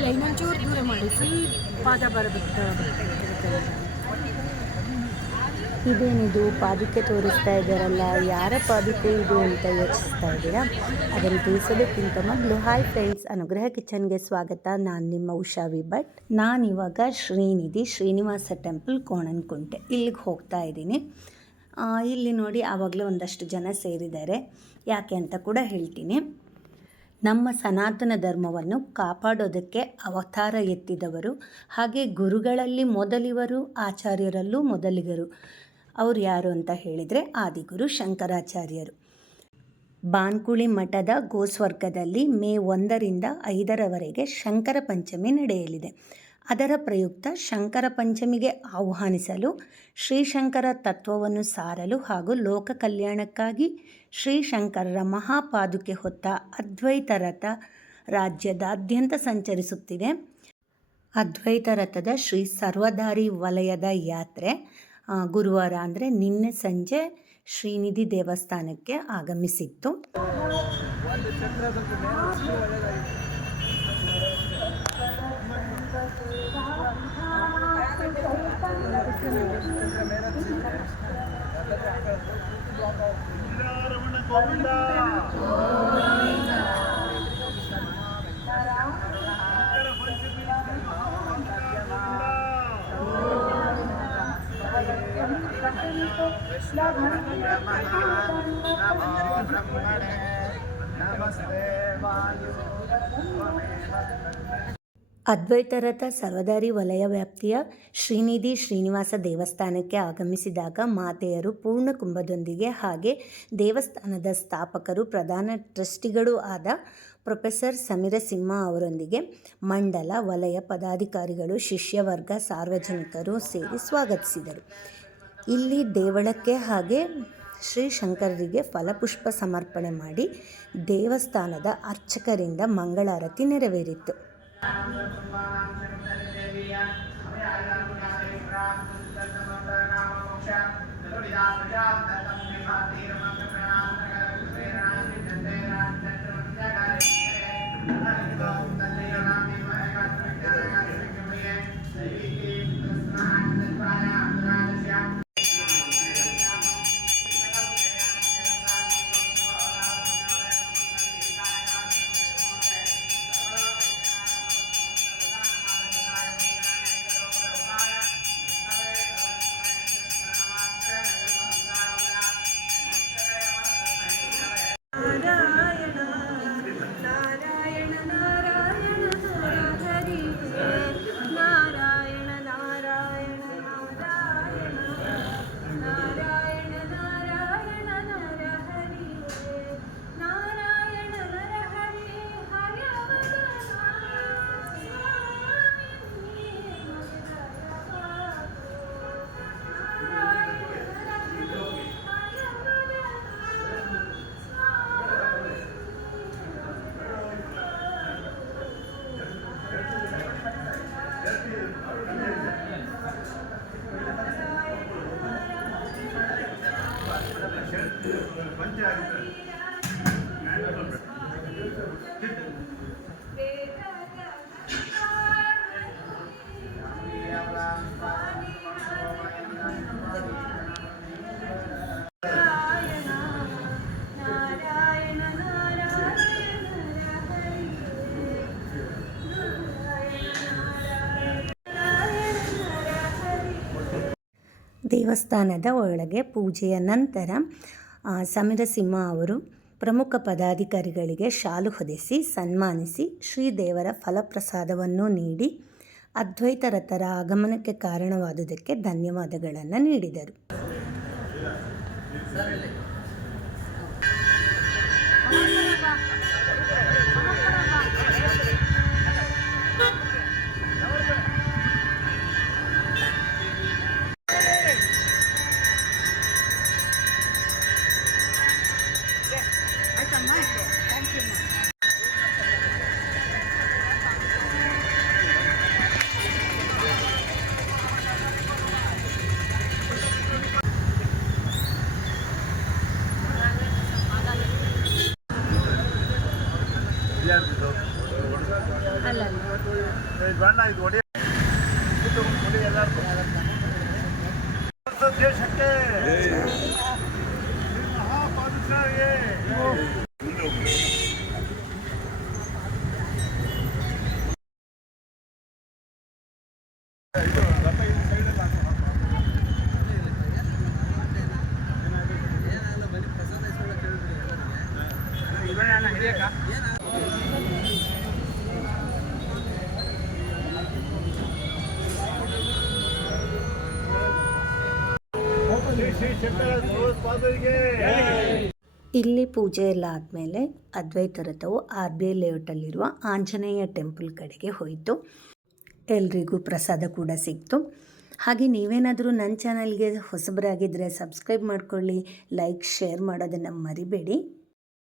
ಅಲ್ಲ ಇನ್ನೊಂಚೂರು ದೂರ ಮಾಡಿ ಫುಲ್ ಪಾದ ಬರಬೇಕು. ಇದೇನಿದು ಪಾದುಕೆ ತೋರಿಸ್ತಾ ಇದ್ದಾರಲ್ಲ, ಯಾರ ಪಾದುಕೆ ಇದು ಅಂತ ಯೋಚಿಸ್ತಾ ಇದ್ದೀರಾ? ಅದನ್ನು ತಿಳಿಸೋದಕ್ಕಿಂತ ಮೊದಲು ಹಾಯ್ ಫ್ರೆಂಡ್ಸ್, ಅನುಗ್ರಹ ಕಿಚನ್ಗೆ ಸ್ವಾಗತ. ನಾನು ನಿಮ್ಮ ಉಷಾವಿ ಭಟ್. ನಾನಿವಾಗ ಶ್ರೀನಿಧಿ ಶ್ರೀನಿವಾಸ ಟೆಂಪಲ್ ಕೋಣನಕುಂಟೆ ಇಲ್ಲಿಗೆ ಹೋಗ್ತಾ ಇದ್ದೀನಿ. ಇಲ್ಲಿ ನೋಡಿ ಆವಾಗಲೇ ಒಂದಷ್ಟು ಜನ ಸೇರಿದ್ದಾರೆ. ಯಾಕೆ ಅಂತ ಕೂಡ ಹೇಳ್ತೀನಿ. ನಮ್ಮ ಸನಾತನ ಧರ್ಮವನ್ನು ಕಾಪಾಡೋದಕ್ಕೆ ಅವತಾರ ಎತ್ತಿದವರು, ಹಾಗೆ ಗುರುಗಳಲ್ಲಿ ಮೊದಲಿವರು, ಆಚಾರ್ಯರಲ್ಲೂ ಮೊದಲಿಗರು. ಅವರು ಯಾರು ಅಂತ ಹೇಳಿದರೆ ಆದಿಗುರು ಶಂಕರಾಚಾರ್ಯರು. ಬಾನ್ಕುಳಿ ಮಠದ ಗೋಸ್ವರ್ಗದಲ್ಲಿ ಮೇ 1ರಿಂದ 5ರವರೆಗೆ ಶಂಕರ ಪಂಚಮಿ ನಡೆಯಲಿದೆ. ಅದರ ಪ್ರಯುಕ್ತ ಶಂಕರ ಪಂಚಮಿಗೆ ಆಹ್ವಾನಿಸಲು, ಶ್ರೀಶಂಕರ ತತ್ವವನ್ನು ಸಾರಲು ಹಾಗೂ ಲೋಕ ಕಲ್ಯಾಣಕ್ಕಾಗಿ ಶ್ರೀಶಂಕರರ ಮಹಾಪಾದುಕೆ ಹೊತ್ತ ಅದ್ವೈತ ರಥ ರಾಜ್ಯದಾದ್ಯಂತ ಸಂಚರಿಸುತ್ತಿದೆ. ಅದ್ವೈತ ರಥದ ಶ್ರೀ ಸರ್ವಧಾರಿ ವಲಯದ ಯಾತ್ರೆ ಗುರುವಾರ ಅಂದರೆ ನಿನ್ನೆ ಸಂಜೆ ಶ್ರೀನಿಧಿ ದೇವಸ್ಥಾನಕ್ಕೆ ಆಗಮಿಸಿತ್ತು. ಅದ್ವೈತ ರಥ ಸರ್ವಧಾರಿ ವಲಯ ವ್ಯಾಪ್ತಿಯ ಶ್ರೀನಿಧಿ ಶ್ರೀನಿವಾಸ ದೇವಸ್ಥಾನಕ್ಕೆ ಆಗಮಿಸಿದಾಗ ಮಾತೆಯರು ಪೂರ್ಣ ಕುಂಭದೊಂದಿಗೆ ಹಾಗೆ ದೇವಸ್ಥಾನದ ಸ್ಥಾಪಕರು, ಪ್ರಧಾನ ಟ್ರಸ್ಟಿಗಳೂ ಆದ ಪ್ರೊಫೆಸರ್ ಸಮೀರಸಿಂಹ ಅವರೊಂದಿಗೆ ಮಂಡಲ, ವಲಯ ಪದಾಧಿಕಾರಿಗಳು, ಶಿಷ್ಯವರ್ಗ, ಸಾರ್ವಜನಿಕರು ಸೇರಿ ಸ್ವಾಗತಿಸಿದರು. ಇಲ್ಲಿ ದೇವಳಕ್ಕೆ ಹಾಗೆ ಶ್ರೀಶಂಕರರಿಗೆ ಫಲಪುಷ್ಪ ಸಮರ್ಪಣೆ ಮಾಡಿ ದೇವಸ್ಥಾನದ ಅರ್ಚಕರಿಂದ ಮಂಗಳಾರತಿ ನೆರವೇರಿತು. ದೇವಸ್ಥಾನದ ಒಳಗೆ ಪೂಜೆಯ ನಂತರ ಸಮೀರಸಿಂಹ ಅವರು ಪ್ರಮುಖ ಪದಾಧಿಕಾರಿಗಳಿಗೆ ಶಾಲು ಹೊದಿಸಿ ಸನ್ಮಾನಿಸಿ ಶ್ರೀದೇವರ ಫಲಪ್ರಸಾದವನ್ನು ನೀಡಿ ಅದ್ವೈತ ರಥರ ಆಗಮನಕ್ಕೆ ಕಾರಣವಾದುದಕ್ಕೆ ಧನ್ಯವಾದಗಳನ್ನು ನೀಡಿದರು. ದೇಶಕ್ಕೆ ಮಹಾಪಾದಚಾರ್ಯೇ ಇಲ್ಲಿ ಪೂಜೆ ಎಲ್ಲ ಆದಮೇಲೆ ಅದ್ವೈತ ರಥವು RBI ಲೇಔಟಲ್ಲಿರುವ ಆಂಜನೇಯ ಟೆಂಪಲ್ ಕಡೆಗೆ ಹೋಯಿತು. ಎಲ್ರಿಗೂ ಪ್ರಸಾದ ಕೂಡ ಸಿಕ್ತು. ಹಾಗೆ ನೀವೇನಾದರೂ ನನ್ನ ಚಾನಲ್ಗೆ ಹೊಸಬರಾಗಿದ್ದರೆ ಸಬ್ಸ್ಕ್ರೈಬ್ ಮಾಡ್ಕೊಳ್ಳಿ, ಲೈಕ್ ಶೇರ್ ಮಾಡೋದನ್ನು ಮರಿಬೇಡಿ.